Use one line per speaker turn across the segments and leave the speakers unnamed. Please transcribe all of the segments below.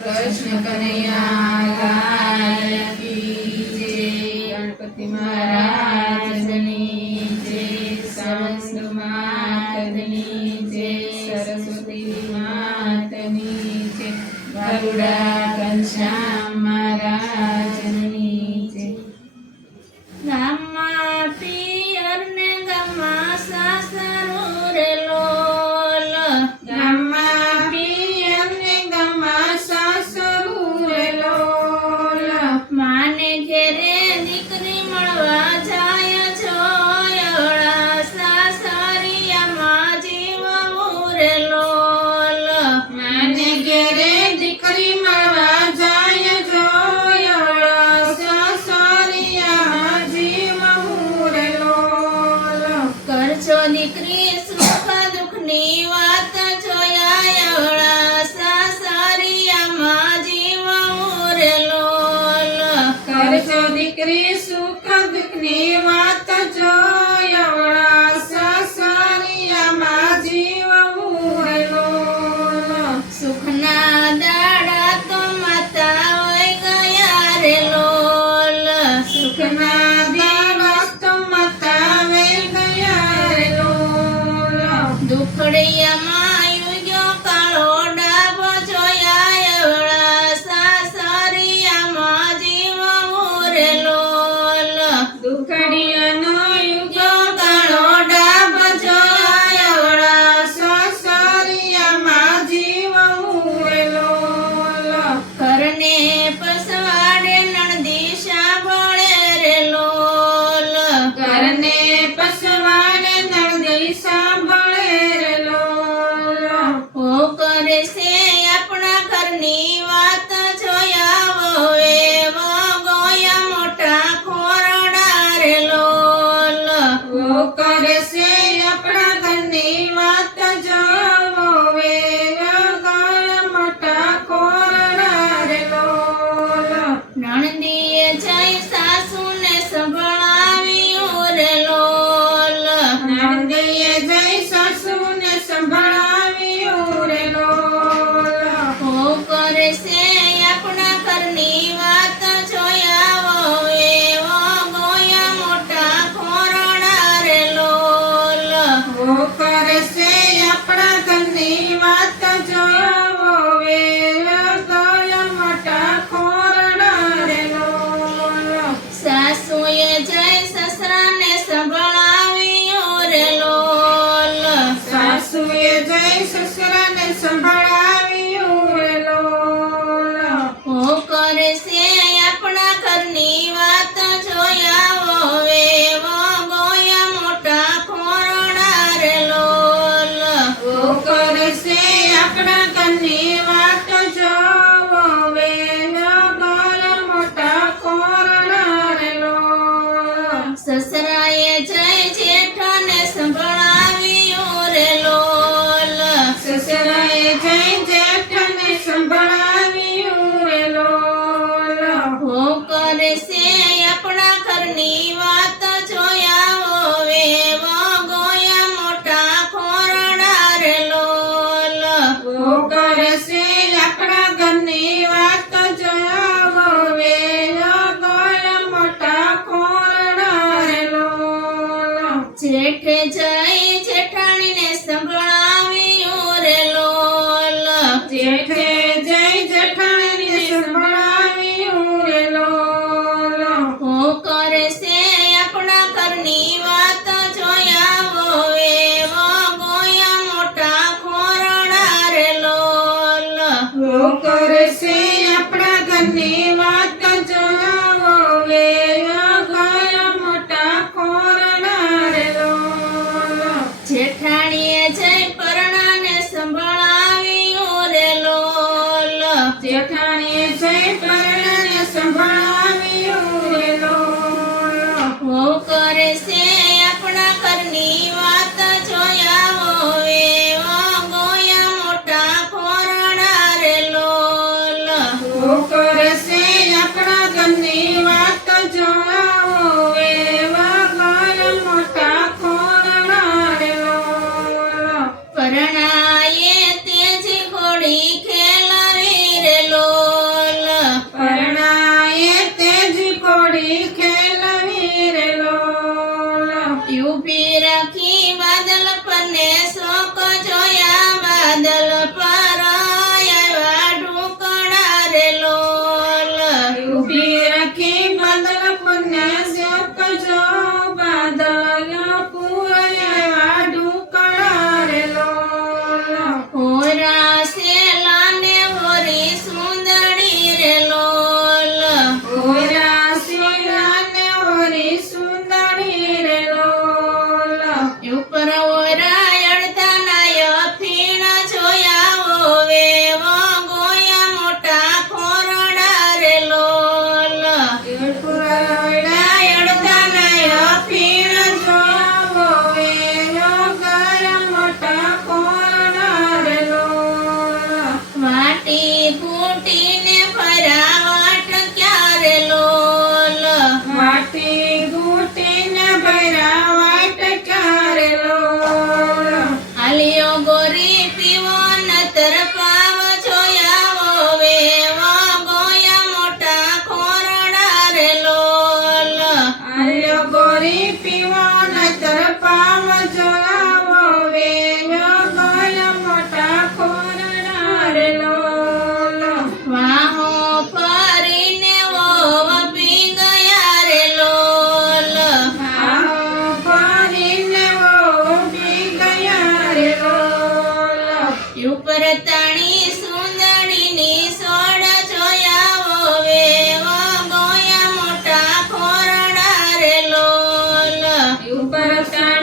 કૃષ્ણ કનૈયા ગણપતિ
મહારાજ. દીકરી સુખ દુઃખની વાત જો કરશે આપણા ધનની વાત
જોવો વેર દોય મોટા ખોરડારેલો
સાસુએ જય સસરાને સંભળાવ્યો રેલો.
સાસુએ જય સસરાને સંભળાવ્યો
જઈ જેઠાણીને સંભળાવ્યું રે લોલ
જેઠે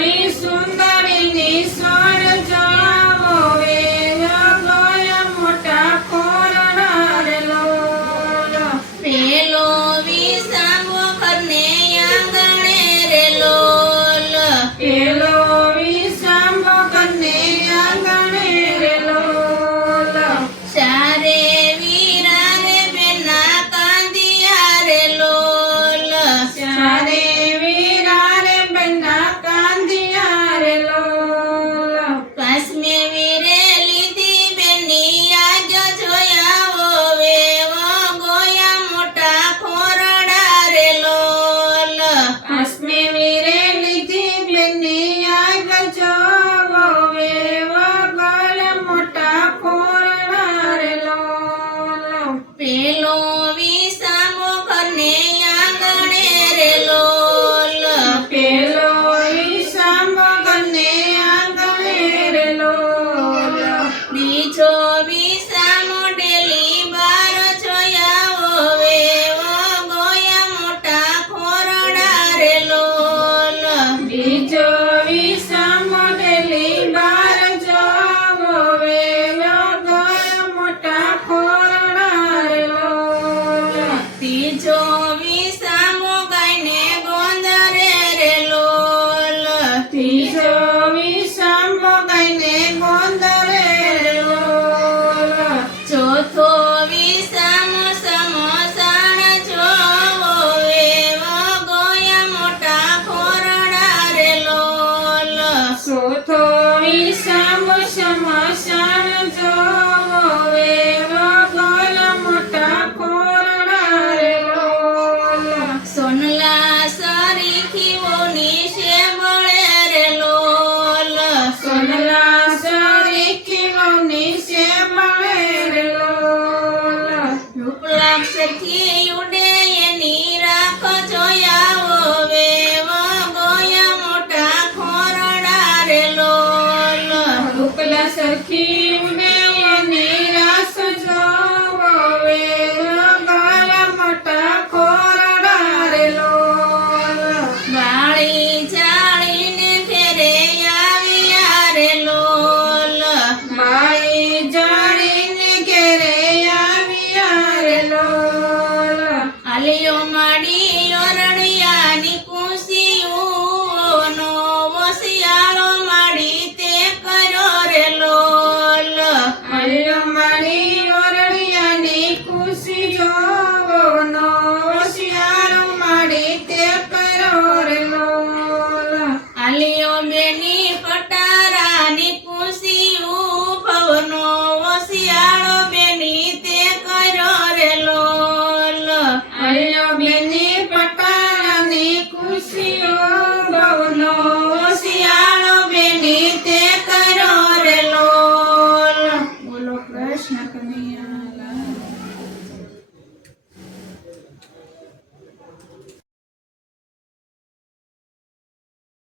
Please, soon. is